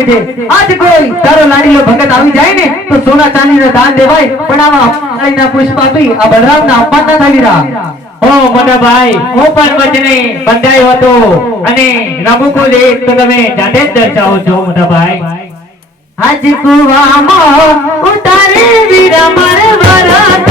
आज कोई तारो लाडीलो भगत આવી જાય ને તો સોના ચાંદીના દાન દેવાય પણ આવા અપમાનના પુષ્પ આપી આ બલરામના અપમાન ના થાવી રહ્યા ઓ મોટા ભાઈ હું પણ વચને બંધાયો હતો અને રમુકુલ એક તો તમે જાતે જ દર્શાવો છો મોટા ભાઈ આજ કુવામાં ઉતારે વીરા મારે વરત